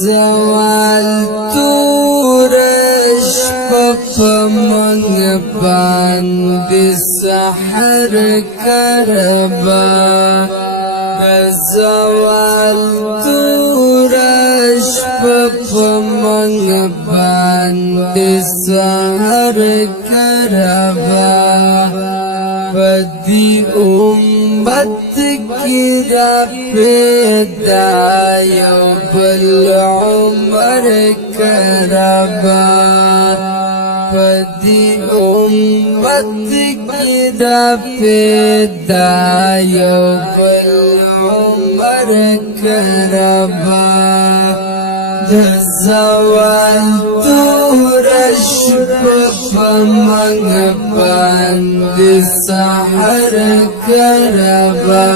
زوال تورش پمنگ باند سحر کربا زوال تورش پمنگ باند سحر کربا بدی امت کی را پیدا یو بل عمر کربا بدی امت کی را پیدا یو بل عمر کربا زوال تورش پمنگ باند سحر کربا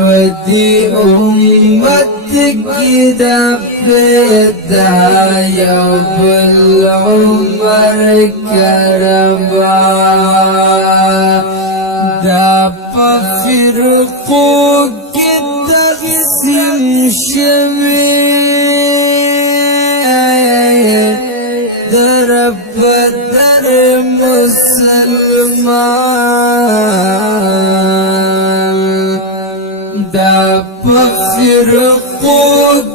بدی امت کی دا پیدا یو بل عمر کربا دا پفرقو کی تقسیم شوی در بدر مسلمان دا پفرقو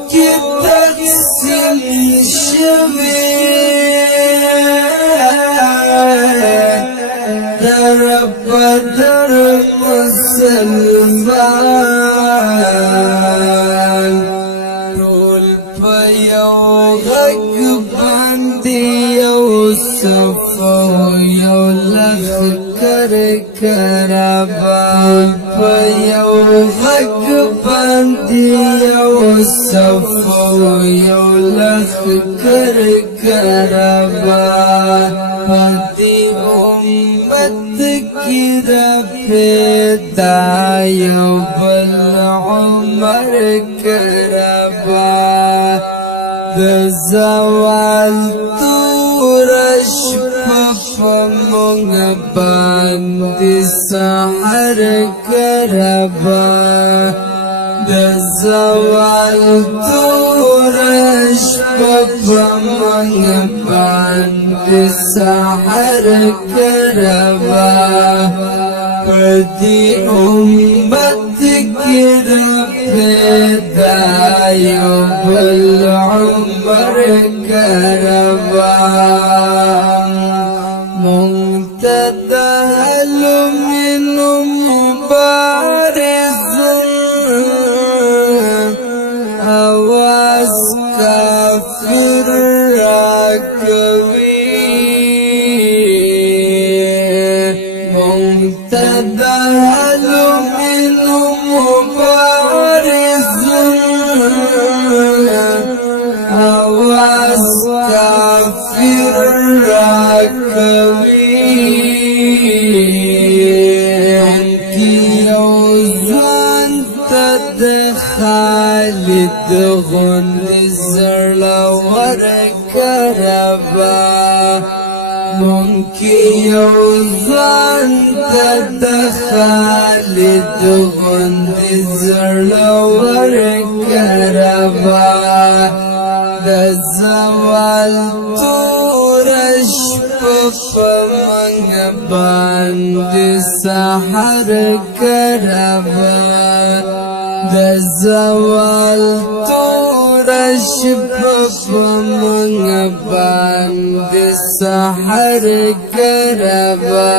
کی تقسیم شوی در بدر مسلمان رول پیو غگ باندی یوسف یو لخکر کربا پیو غگ باندی یوسف یو لخکر کربا بدی امت کی را پیدا یو بل عمر کربا زوال تورش پمنگ باند سحر کربا زوال تورش پمنگ باند سحر کربا بدی امت کی را پیدا یو بل عمر کربا منتدهل من مبارز آواز کافر راکوی منتدهل من مبارز آواز کافر راکوی کیوزان تد خالد غند زرلور کربا کیوزان تد خالد غند زرلور کربا زوال تورش پمنگ باند سحر کربا زوال تورش پمنگ باند سحر کربا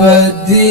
بدی